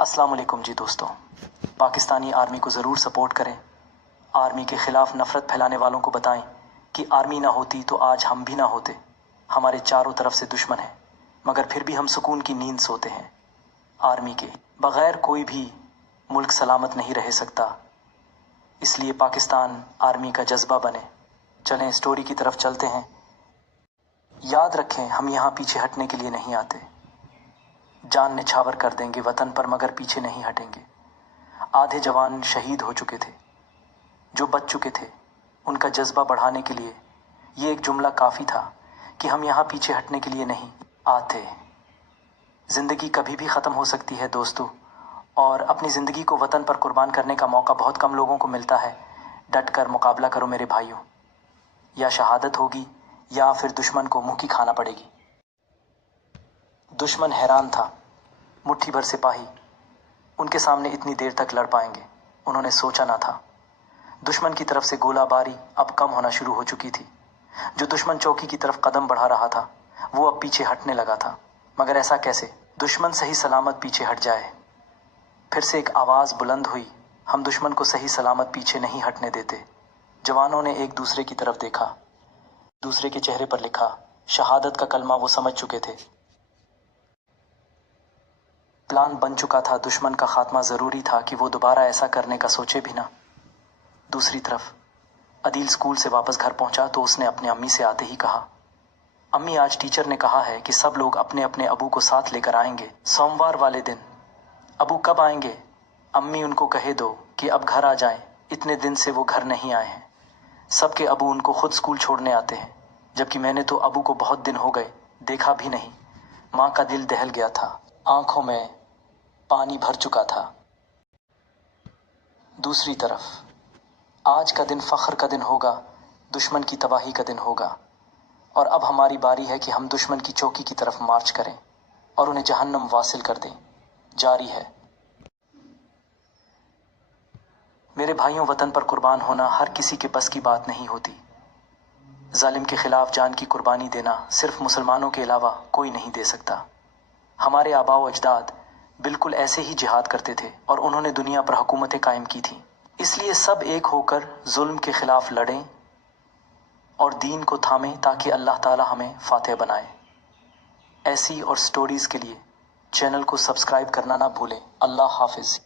अस्सलाम वालेकुम जी दोस्तों, पाकिस्तानी आर्मी को ज़रूर सपोर्ट करें। आर्मी के ख़िलाफ़ नफ़रत फैलाने वालों को बताएं कि आर्मी ना होती तो आज हम भी ना होते। हमारे चारों तरफ से दुश्मन है, मगर फिर भी हम सुकून की नींद सोते हैं। आर्मी के बग़ैर कोई भी मुल्क सलामत नहीं रह सकता, इसलिए पाकिस्तान आर्मी का जज्बा बने। चलें स्टोरी की तरफ चलते हैं। याद रखें, हम यहाँ पीछे हटने के लिए नहीं आते। जान निछावर कर देंगे वतन पर, मगर पीछे नहीं हटेंगे। आधे जवान शहीद हो चुके थे, जो बच चुके थे उनका जज्बा बढ़ाने के लिए ये एक जुमला काफ़ी था कि हम यहाँ पीछे हटने के लिए नहीं आते। ज़िंदगी कभी भी ख़त्म हो सकती है दोस्तों, और अपनी ज़िंदगी को वतन पर कुर्बान करने का मौका बहुत कम लोगों को मिलता है। डट कर मुकाबला करो मेरे भाइयों, या शहादत होगी या फिर दुश्मन को मुंह की खाना पड़ेगी। दुश्मन हैरान था, मुट्ठी भर सिपाही उनके सामने इतनी देर तक लड़ पाएंगे उन्होंने सोचा ना था। दुश्मन की तरफ से गोलाबारी अब कम होना शुरू हो चुकी थी। जो दुश्मन चौकी की तरफ कदम बढ़ा रहा था वो अब पीछे हटने लगा था। मगर ऐसा कैसे दुश्मन सही सलामत पीछे हट जाए? फिर से एक आवाज़ बुलंद हुई, हम दुश्मन को सही सलामत पीछे नहीं हटने देते। जवानों ने एक दूसरे की तरफ देखा, दूसरे के चेहरे पर लिखा शहादत का कलमा वो समझ चुके थे। प्लान बन चुका था, दुश्मन का खात्मा ज़रूरी था कि वो दोबारा ऐसा करने का सोचे भी ना। दूसरी तरफ अदील स्कूल से वापस घर पहुंचा तो उसने अपने अम्मी से आते ही कहा, अम्मी आज टीचर ने कहा है कि सब लोग अपने अपने अबू को साथ लेकर आएंगे सोमवार वाले दिन। अबू कब आएंगे? अम्मी उनको कहे दो कि अब घर आ जाएं, इतने दिन से वो घर नहीं आए हैं। सबके अबू उनको खुद स्कूल छोड़ने आते हैं, जबकि मैंने तो अबू को बहुत दिन हो गए देखा भी नहीं। माँ का दिल दहल गया था, आंखों में पानी भर चुका था। दूसरी तरफ आज का दिन फख्र का दिन होगा, दुश्मन की तबाही का दिन होगा। और अब हमारी बारी है कि हम दुश्मन की चौकी की तरफ मार्च करें और उन्हें जहन्नम वासिल कर दें। जारी है। मेरे भाइयों, वतन पर कुर्बान होना हर किसी के बस की बात नहीं होती। जालिम के खिलाफ जान की कुर्बानी देना सिर्फ मुसलमानों के अलावा कोई नहीं दे सकता। हमारे आबाओ अजदाद बिल्कुल ऐसे ही जिहाद करते थे और उन्होंने दुनिया पर हुकूमतें कायम की थी। इसलिए सब एक होकर जुल्म के खिलाफ लड़ें और दीन को थामें ताकि अल्लाह ताला हमें फातेह बनाए। ऐसी और स्टोरीज़ के लिए चैनल को सब्सक्राइब करना ना भूलें। अल्लाह हाफिज़।